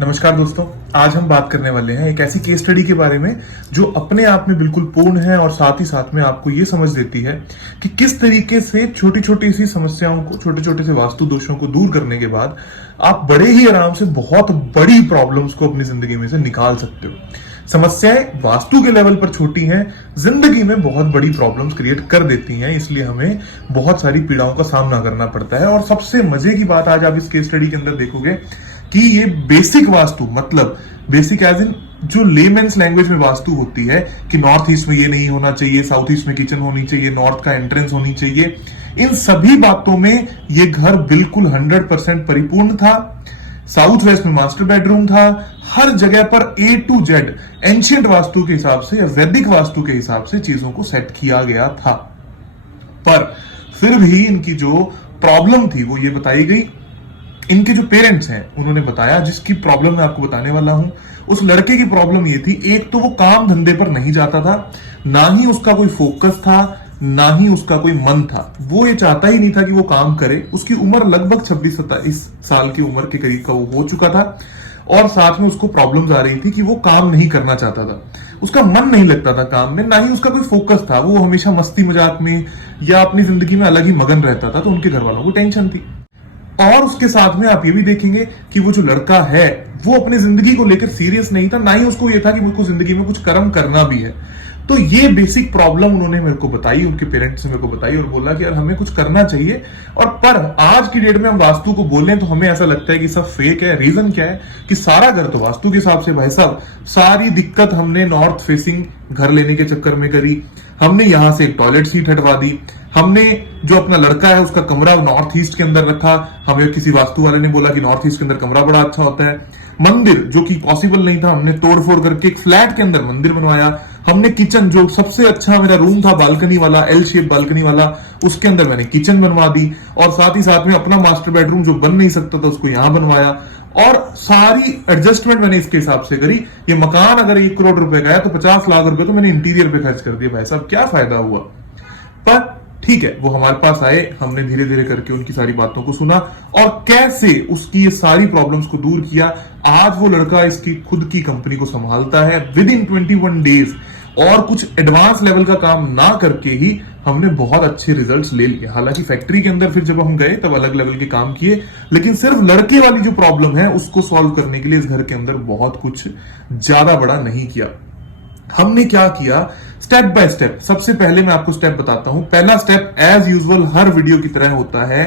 नमस्कार दोस्तों, आज हम बात करने वाले हैं एक ऐसी केस स्टडी के बारे में जो अपने आप में बिल्कुल पूर्ण है और साथ ही साथ में आपको ये समझ देती है कि किस तरीके से छोटी छोटी सी समस्याओं को, छोटे छोटे से वास्तु दोषों को दूर करने के बाद आप बड़े ही आराम से बहुत बड़ी प्रॉब्लम्स को अपनी जिंदगी में से निकाल सकते हो। समस्याएं वास्तु के लेवल पर छोटी हैं, जिंदगी में बहुत बड़ी प्रॉब्लम्स क्रिएट कर देती हैं, इसलिए हमें बहुत सारी पीड़ाओं का सामना करना पड़ता है। और सबसे मजे की बात आज आप इस केस स्टडी के अंदर देखोगे कि ये बेसिक वास्तु, मतलब बेसिक एज इन जो लेमेन्स लैंग्वेज में वास्तु होती है कि नॉर्थ ईस्ट में ये नहीं होना चाहिए, साउथ ईस्ट में किचन होनी चाहिए, नॉर्थ का एंट्रेंस होनी चाहिए, इन सभी बातों में ये घर बिल्कुल 100% परिपूर्ण था। साउथ वेस्ट में मास्टर बेडरूम था, हर जगह पर A to Z ancient vastu के हिसाब से या वैदिक वास्तु के हिसाब से चीजों को सेट किया गया था। पर फिर भी इनकी जो प्रॉब्लम थी वो ये बताई गई। इनके जो पेरेंट्स हैं उन्होंने बताया, जिसकी प्रॉब्लम मैं आपको बताने वाला हूं, उस लड़के की प्रॉब्लम ये थी, एक तो वो काम धंधे पर नहीं जाता था, ना ही उसका कोई फोकस था, ना ही उसका कोई मन था। वो ये चाहता ही नहीं था कि वो काम करे। उसकी उम्र लगभग 26-27 साल की उम्र के करीब का वो हो चुका था और साथ में उसको प्रॉब्लम्स आ रही थी कि वो काम नहीं करना चाहता था, उसका मन नहीं लगता था काम में, ना ही उसका कोई फोकस था। वो हमेशा मस्ती मजाक में या अपनी जिंदगी में अलग ही मगन रहता था, तो उनके घर वालों को टेंशन थी। और उसके साथ में आप ये भी देखेंगे कि वो जो लड़का है वो अपनी जिंदगी को लेकर सीरियस नहीं था, ना ही उसको ये था कि मुझको जिंदगी में कुछ कर्म करना भी है। तो ये बेसिक प्रॉब्लम उन्होंने मेरे को बताई, उनके पेरेंट्स ने मेरे को बताई और बोला कि यार हमें कुछ करना चाहिए। और पर आज की डेट में हम वास्तु को बोलें तो हमें ऐसा लगता है कि सब फेक है। रीजन क्या है कि सारा घर तो वास्तु के हिसाब से, भाई साहब, सारी दिक्कत हमने नॉर्थ फेसिंग घर लेने के चक्कर में करी। हमने यहां से एक टॉयलेट सीट हटवा दी, हमने जो अपना लड़का है उसका कमरा नॉर्थ ईस्ट के अंदर रखा। हमें किसी वास्तु वाले ने बोला कि नॉर्थ ईस्ट के अंदर कमरा बड़ा अच्छा होता है। मंदिर जो कि पॉसिबल नहीं था, हमने तोड़फोड़ करके एक फ्लैट के अंदर मंदिर बनवाया। हमने किचन, जो सबसे अच्छा मेरा रूम था बालकनी वाला, एल शेप बालकनी वाला, उसके अंदर मैंने किचन बनवा दी। और साथ ही साथ में अपना मास्टर बेडरूम जो बन नहीं सकता था उसको यहां बनवाया। और सारी एडजस्टमेंट मैंने इसके हिसाब से करी। ये मकान अगर 1 करोड़ रुपए का है तो 50 लाख रुपए तो मैंने इंटीरियर पे खर्च कर दिया। भाई साहब क्या फायदा हुआ। पर ठीक है, वो हमारे पास आए, हमने धीरे धीरे करके उनकी सारी बातों को सुना और कैसे उसकी ये सारी प्रॉब्लम्स को दूर किया। आज वो लड़का इसकी खुद की कंपनी को संभालता है विद इन 21 डेज। और कुछ एडवांस लेवल का काम ना करके ही हमने बहुत अच्छे रिजल्ट्स ले लिए। हालांकि फैक्ट्री के अंदर फिर जब हम गए तब अलग लेवल के काम किए, लेकिन सिर्फ लड़के वाली जो प्रॉब्लम है उसको सॉल्व करने के लिए इस घर के अंदर बहुत कुछ ज्यादा बड़ा नहीं किया। हमने क्या किया, स्टेप बाय स्टेप। सबसे पहले मैं आपको स्टेप बताता हूं। पहला स्टेप एज यूजुअल हर वीडियो की तरह होता है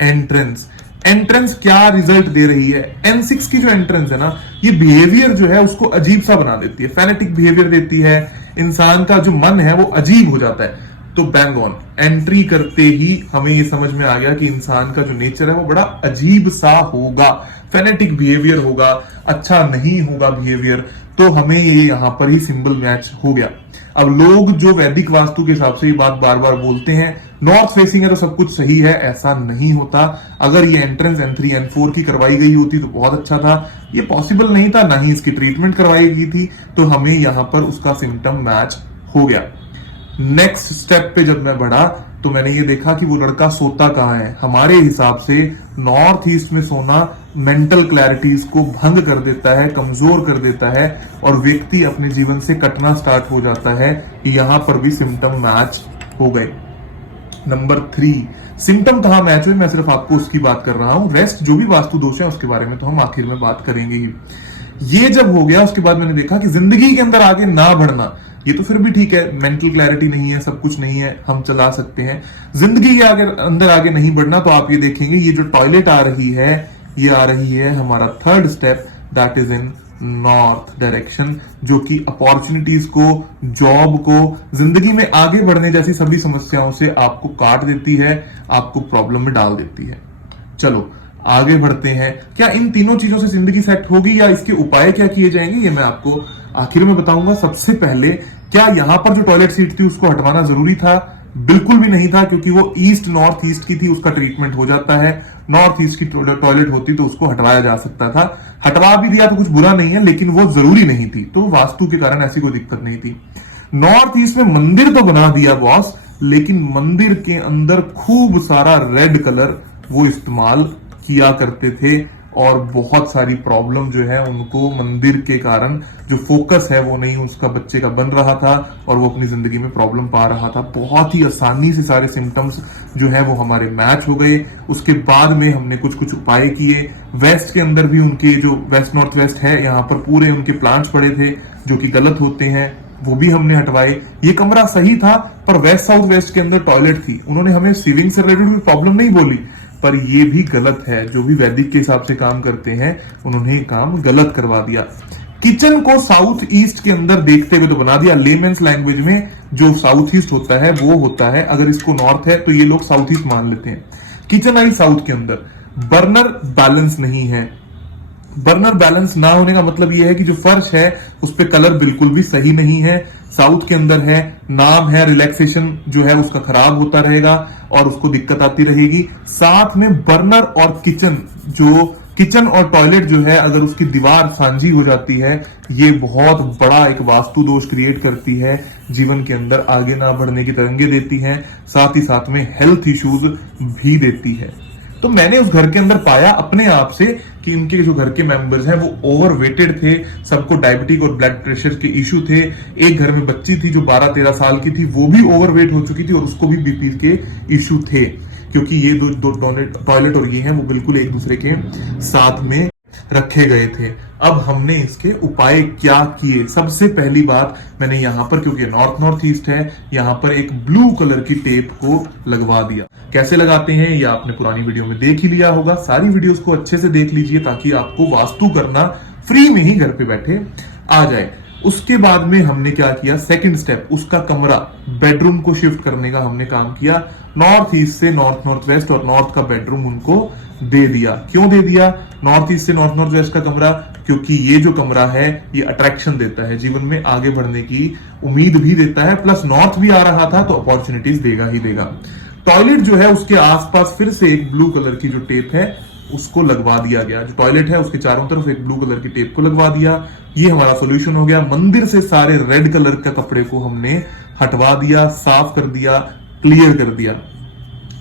एंट्रेंस। एंट्रेंस क्या रिजल्ट दे रही है? N6 की जो एंट्रेंस है ना, ये बिहेवियर जो है उसको अजीब सा बना देती है, फैनेटिक बिहेवियर देती है। इंसान का जो मन है वो अजीब हो जाता है। तो बैंग ऑन, एंट्री करते ही हमें ये समझ में आ गया कि इंसान का जो नेचर है वो बड़ा अजीब सा होगा, फैनेटिक बिहेवियर होगा, अच्छा नहीं होगा बिहेवियर। तो हमें ये यहां पर ही सिंबल मैच हो गया। अब लोग जो वैदिक वास्तु के हिसाब से ये बात बार बार बोलते हैं, नॉर्थ फेसिंग है तो सब कुछ सही है, ऐसा नहीं होता। अगर ये एंट्रेंस N3 N4 की करवाई गई होती तो बहुत अच्छा था। ये पॉसिबल नहीं था, ना ही इसकी ट्रीटमेंट करवाई गई थी, तो हमें यहां पर उसका सिम्टम मैच हो गया। नेक्स्ट स्टेप पे जब मैं बढ़ा तो मैंने ये देखा कि वो लड़का सोता कहाँ है। हमारे हिसाब से नॉर्थ ईस्ट में सोना मेंटल क्लैरिटीज को भंग कर देता है, कमजोर कर देता है और व्यक्ति अपने जीवन से कटना स्टार्ट हो जाता है। यहां पर भी सिम्टम मैच हो गए। नंबर 3, सिम्टम कहां मैच है, मैं सिर्फ आपको उसकी बात कर रहा हूं। रेस्ट जो भी वास्तु दोष है उसके बारे में तो हम आखिर में बात करेंगे ही। ये जब हो गया उसके बाद मैंने देखा कि जिंदगी के अंदर आगे ना बढ़ना, ये तो फिर भी ठीक है, मेंटल क्लैरिटी नहीं है, सब कुछ नहीं है, हम चला सकते हैं। जिंदगी के अंदर आगे नहीं बढ़ना, तो आप ये देखेंगे ये जो टॉयलेट आ रही है, ये आ रही है हमारा third step, that is in north direction, जो कि अपॉर्चुनिटीज को, जॉब को, जिंदगी में आगे बढ़ने जैसी सभी समस्याओं से आपको काट देती है, आपको प्रॉब्लम में डाल देती है। चलो आगे बढ़ते हैं। क्या इन तीनों चीजों से जिंदगी सेट होगी या इसके उपाय क्या किए जाएंगे, ये मैं आपको आखिर में बताऊंगा। सबसे पहले, क्या यहां पर जो टॉयलेट सीट थी उसको हटवाना जरूरी था? बिल्कुल भी नहीं था, क्योंकि वो ईस्ट नॉर्थ ईस्ट की थी, उसका ट्रीटमेंट हो जाता है। नॉर्थ ईस्ट की टॉयलेट होती तो उसको हटवाया जा सकता था। हटवा भी दिया तो कुछ बुरा नहीं है, लेकिन वो जरूरी नहीं थी, तो वास्तु के कारण ऐसी कोई दिक्कत नहीं थी। नॉर्थ ईस्ट में मंदिर तो बना दिया बॉस, लेकिन मंदिर के अंदर खूब सारा रेड कलर वो इस्तेमाल किया करते थे और बहुत सारी प्रॉब्लम जो है उनको मंदिर के कारण जो फोकस है वो नहीं उसका बच्चे का बन रहा था और वो अपनी जिंदगी में प्रॉब्लम पा रहा था। बहुत ही आसानी से सारे सिम्टम्स जो है वो हमारे मैच हो गए। उसके बाद में हमने कुछ कुछ उपाय किए। वेस्ट के अंदर भी उनके जो वेस्ट नॉर्थ वेस्ट है यहाँ पर पूरे उनके प्लांट्स पड़े थे जो कि गलत होते हैं, वो भी हमने हटवाए। ये कमरा सही था पर वेस्ट साउथ वेस्ट के अंदर टॉयलेट थी। उन्होंने हमें सीलिंग से रिलेटेड भी प्रॉब्लम नहीं बोली, पर ये भी गलत है। जो भी वैदिक के हिसाब से काम करते हैं उन्होंने काम गलत करवा दिया। किचन को साउथ ईस्ट के अंदर देखते हुए तो बना दिया। लेमेंस लैंग्वेज में जो साउथ ईस्ट होता है वो होता है, अगर इसको नॉर्थ है तो ये लोग साउथ ईस्ट मान लेते हैं। किचन आई साउथ के अंदर। बर्नर बैलेंस नहीं है। बर्नर बैलेंस ना होने का मतलब यह है कि जो फर्श है उस पर कलर बिल्कुल भी सही नहीं है। साउथ के अंदर है, नाम है, रिलैक्सेशन जो है उसका खराब होता रहेगा और उसको दिक्कत आती रहेगी। साथ में बर्नर और किचन और टॉयलेट जो है अगर उसकी दीवार सांझी हो जाती है, ये बहुत बड़ा एक वास्तु दोष क्रिएट करती है। जीवन के अंदर आगे ना बढ़ने की तरंगे देती है, साथ ही साथ में हेल्थ इश्यूज भी देती है। तो मैंने उस घर के अंदर पाया अपने आप से कि उनके जो घर के मेंबर्स हैं वो ओवरवेटेड थे। सबको डायबिटीज और ब्लड प्रेशर के इश्यू थे। एक घर में बच्ची थी जो 12-13 साल की थी, वो भी ओवरवेट हो चुकी थी और उसको भी बीपी के इश्यू थे, क्योंकि ये दो टॉयलेट और ये हैं वो बिल्कुल एक दूसरे के साथ में रखे गए थे। अब हमने इसके उपाय क्या किए? सबसे पहली बात मैंने यहां पर, क्योंकि नॉर्थ ईस्ट है, यहां पर एक ब्लू कलर की टेप को लगवा दिया। कैसे लगाते हैं ये आपने पुरानी वीडियो में देख ही लिया होगा। सारी वीडियोस को अच्छे से देख लीजिए ताकि आपको वास्तु करना फ्री में ही घर पे बैठे आ जाए। उसके बाद में हमने क्या किया, सेकंड स्टेप, उसका कमरा बेडरूम को शिफ्ट करने का हमने काम किया। नॉर्थ ईस्ट से नॉर्थ वेस्ट और नॉर्थ का बेडरूम उनको दे दिया। क्यों दे दिया नॉर्थ ईस्ट से नॉर्थ वेस्ट का कमरा? क्योंकि ये जो कमरा है ये अट्रैक्शन देता है, जीवन में आगे बढ़ने की उम्मीद भी देता है, प्लस नॉर्थ भी आ रहा था तो अपॉर्चुनिटीज देगा ही देगा। टॉयलेट जो है उसके आसपास फिर से एक ब्लू कलर की जो टेप है उसको लगवा दिया गया। जो टॉयलेट है उसके चारों तरफ एक ब्लू कलर की टेप को लगवा दिया। ये हमारा सॉल्यूशन हो गया। मंदिर से सारे रेड कलर का कपड़े को हमने हटवा दिया, साफ कर दिया, क्लियर कर दिया।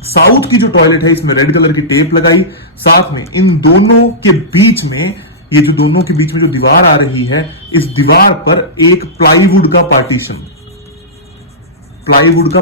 साउथ की जो टॉयलेट है इसमें रेड कलर की टेप लगाई। साथ में इन दोनों के बीच में, ये जो दोनों के बीच में जो दीवार आ रही है, इस दीवार पर एक प्लाईवुड का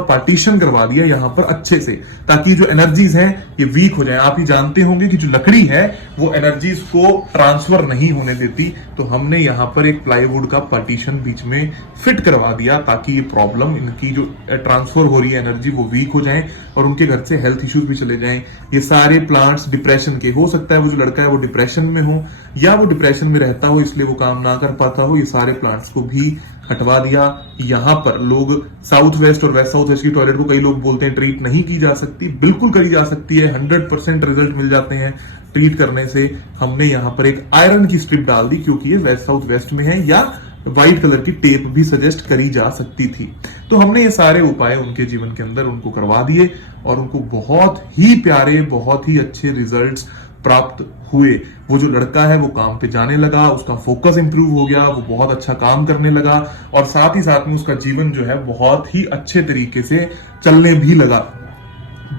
पार्टीशन करवा दिया यहां पर अच्छे से, ताकि जो एनर्जीज हैं ये वीक हो जाए। आप ही जानते होंगे कि जो लकड़ी है वो एनर्जीज को ट्रांसफर नहीं होने देती, तो हमने यहां पर एक प्लाईवुड का पार्टीशन बीच में फिट करवा दिया ताकि ये प्रॉब्लम, इनकी जो ट्रांसफर हो रही है एनर्जी, वो वीक हो जाए और उनके घर से हेल्थ इश्यूज भी चले जाएं। ये सारे प्लांट्स डिप्रेशन के हो सकता है, वो जो लड़का है वो डिप्रेशन में हो या वो डिप्रेशन में रहता हो इसलिए वो काम ना कर पाता हो, ये सारे प्लांट्स को भी हटवा दिया। यहां पर लोग साउथ वेस्ट और वेस्ट साउथ वेस्ट की टॉयलेट को कई लोग बोलते हैं ट्रीट नहीं की जा सकती, बिल्कुल करी जा सकती है। 100% रिजल्ट मिल जाते हैं ट्रीट करने से। हमने यहां पर एक आयरन की स्ट्रिप डाल दी क्योंकि ये वेस्ट साउथ वेस्ट में है, या व्हाइट कलर की टेप भी सजेस्ट करी जा सकती थी। तो हमने ये सारे उपाय उनके जीवन के अंदर उनको करवा दिए और उनको बहुत ही प्यारे, बहुत ही अच्छे रिजल्ट्स प्राप्त हुए। वो जो लड़का है वो काम पे जाने लगा, उसका फोकस इंप्रूव हो गया, वो बहुत अच्छा काम करने लगा और साथ ही साथ में उसका जीवन जो है बहुत ही अच्छे तरीके से चलने भी लगा।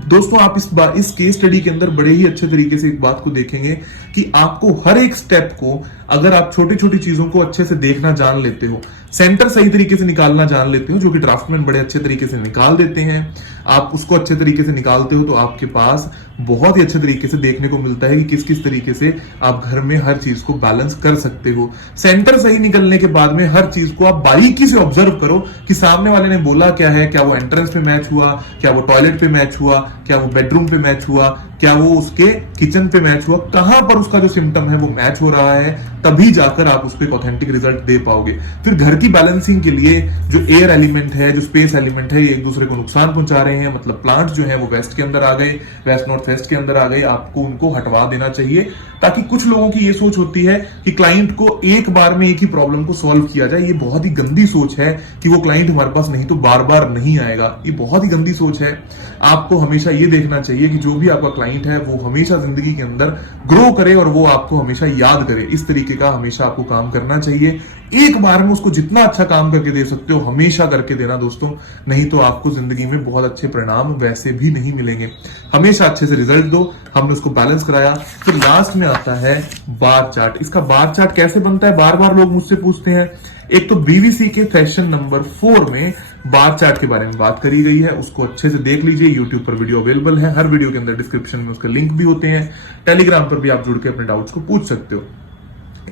दोस्तों, आप इस केस स्टडी के अंदर बड़े ही अच्छे तरीके से एक बात को देखेंगे कि आपको हर एक स्टेप को, अगर आप छोटी छोटी चीजों को अच्छे से देखना जान लेते हो, सेंटर सही तरीके से निकालना जान लेते हो, जो कि ड्राफ्टमैन बड़े अच्छे तरीके से निकाल देते हैं, आप उसको अच्छे तरीके से निकालते हो तो आपके पास बहुत ही अच्छे तरीके से देखने को मिलता है कि किस किस तरीके से आप घर में हर चीज को बैलेंस कर सकते हो। सेंटर सही निकलने के बाद में हर चीज को आप बारीकी से ऑब्जर्व करो कि सामने वाले ने बोला क्या है, क्या वो एंट्रेंस पे मैच हुआ, क्या वो टॉयलेट पे मैच हुआ, क्या वो बेडरूम पे मैच हुआ, क्या वो उसके किचन पे मैच हुआ, कहां पर उसका जो सिम्टम है वो मैच हो रहा है, तभी जाकर आप उसको एक ऑथेंटिक रिजल्ट दे पाओगे। फिर घर की बैलेंसिंग के लिए जो एयर एलिमेंट है, जो स्पेस एलिमेंट है, ये एक दूसरे को नुकसान पहुंचा रहे हैं, मतलब प्लांट जो है वो वेस्ट के अंदर आ गए, वेस्ट नॉर्थ वेस्ट के अंदर आ गए, आपको उनको हटवा देना चाहिए। ताकि कुछ लोगों की ये सोच होती है कि क्लाइंट को एक बार में एक ही प्रॉब्लम को सॉल्व किया जाए। ये बहुत ही गंदी सोच है कि वो क्लाइंट हमारे पास नहीं तो बार बार नहीं आएगा। ये बहुत ही गंदी सोच है। आपको हमेशा ये देखना चाहिए कि जो भी आपका क्लाइंट क्लाइंट है वो हमेशा जिंदगी के अंदर ग्रो करे और वो आपको हमेशा याद करे। इस तरीके का हमेशा आपको काम करना चाहिए। एक बार में उसको जितना अच्छा काम करके दे सकते हो हमेशा करके देना दोस्तों, नहीं तो आपको जिंदगी में बहुत अच्छे परिणाम वैसे भी नहीं मिलेंगे। हमेशा अच्छे से रिजल्ट दो। हमने उसको बैलेंस कराया। फिर लास्ट में आता है बार चार्ट। इसका बार चार्ट कैसे बनता है, बार बार लोग मुझसे पूछते हैं। एक तो बीवीसी के सेशन नंबर 4 में बार चार्ट के बारे में बात करी गई है, उसको अच्छे से देख लीजिए। यूट्यूब पर वीडियो अवेलेबल है, हर वीडियो के अंदर डिस्क्रिप्शन में उसके लिंक भी होते हैं। टेलीग्राम पर भी आप जुड़ के अपने डाउट्स को पूछ सकते हो।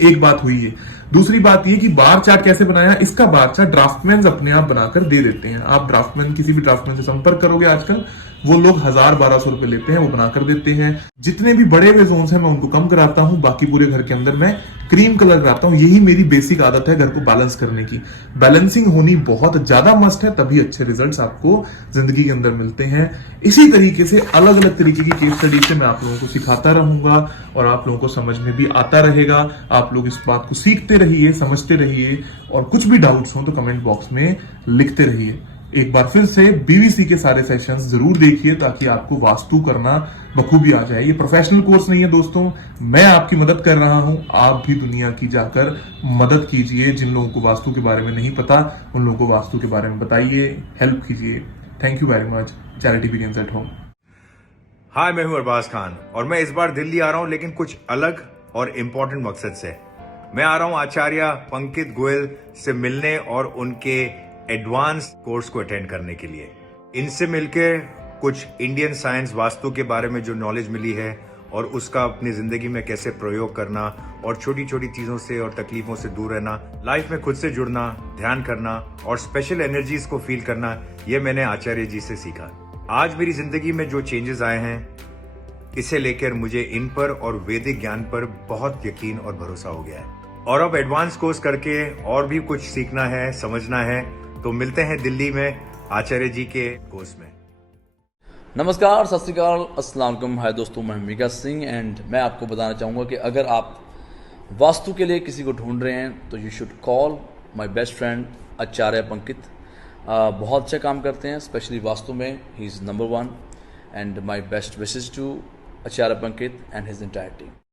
एक बात हुई है। दूसरी बात ये कि बार चार्ट कैसे बनाया, इसका बार चार्ट ड्राफ्टमैन अपने आप बनाकर दे देते हैं। आप ड्राफ्टमैन, किसी भी ड्राफ्टमैन से संपर्क करोगे आजकल, वो लोग 1000-1200 रुपए लेते हैं, वो बनाकर देते हैं। जितने भी बड़े हुए जोन्स हैं मैं उनको कम कराता हूं, बाकी पूरे घर के अंदर मैं क्रीम कलर कराता हूं। यही मेरी बेसिक आदत है घर को बैलेंस करने की। बैलेंसिंग होनी बहुत ज्यादा मस्ट है, तभी अच्छे रिजल्ट्स आपको जिंदगी के अंदर मिलते हैं। इसी तरीके से अलग अलग तरीके की केस स्टडी से मैं आप लोगों को सिखाता रहूंगा और आप लोगों को समझ में भी आता रहेगा। आप लोग इस बात को सीखते रहिए, समझते रहिए, और कुछ भी डाउट्स हो तो कमेंट बॉक्स में लिखते रहिए। एक बार फिर से बीवीसी के सारे सेशंस जरूर देखिए ताकि आपको वास्तु करना बखूबी आ जाए। ये प्रोफेशनल कोर्स नहीं है दोस्तों, मैं आपकी मदद कर रहा हूं। आप भी दुनिया की जाकर मदद कीजिए। जिन लोगों को वास्तु के बारे में नहीं पता उन लोगों को वास्तु के बारे में बताइए, हेल्प कीजिए। Thank you very much. Charity begins at home. Hi, मैं हूं अरबाज खान और मैं इस बार दिल्ली आ रहा हूं, लेकिन कुछ अलग और इम्पोर्टेंट मकसद से। मैं आ रहा हूं आचार्य पंकित गोयल से मिलने और उनके एडवांस कोर्स को अटेंड करने के लिए। इनसे मिलकर कुछ इंडियन साइंस वास्तु के बारे में जो नॉलेज मिली है और उसका अपनी जिंदगी में कैसे प्रयोग करना और छोटी छोटी चीजों से और तकलीफों से दूर रहना, लाइफ में खुद से जुड़ना, ध्यान करना और स्पेशल एनर्जीज को फील करना, ये मैंने आचार्य जी से सीखा। आज मेरी जिंदगी में जो चेंजेस आए हैं, इसे लेकर मुझे इन पर और वैदिक ज्ञान पर बहुत यकीन और भरोसा हो गया है। और अब एडवांस कोर्स करके और भी कुछ सीखना है, समझना है, तो मिलते हैं दिल्ली में आचार्य जी के कोर्स में। नमस्कार, सत श्री अकाल, अस्सलाम वालेकुम। हाय दोस्तों, मैं मीका सिंह एंड मैं आपको बताना चाहूँगा कि अगर आप वास्तु के लिए किसी को ढूंढ रहे हैं तो you should call my best friend Acharya Pankit. बहुत अच्छा काम करते हैं, स्पेशली वास्तु में। He is number 1 and my best wishes to Acharya Pankit and his entire team.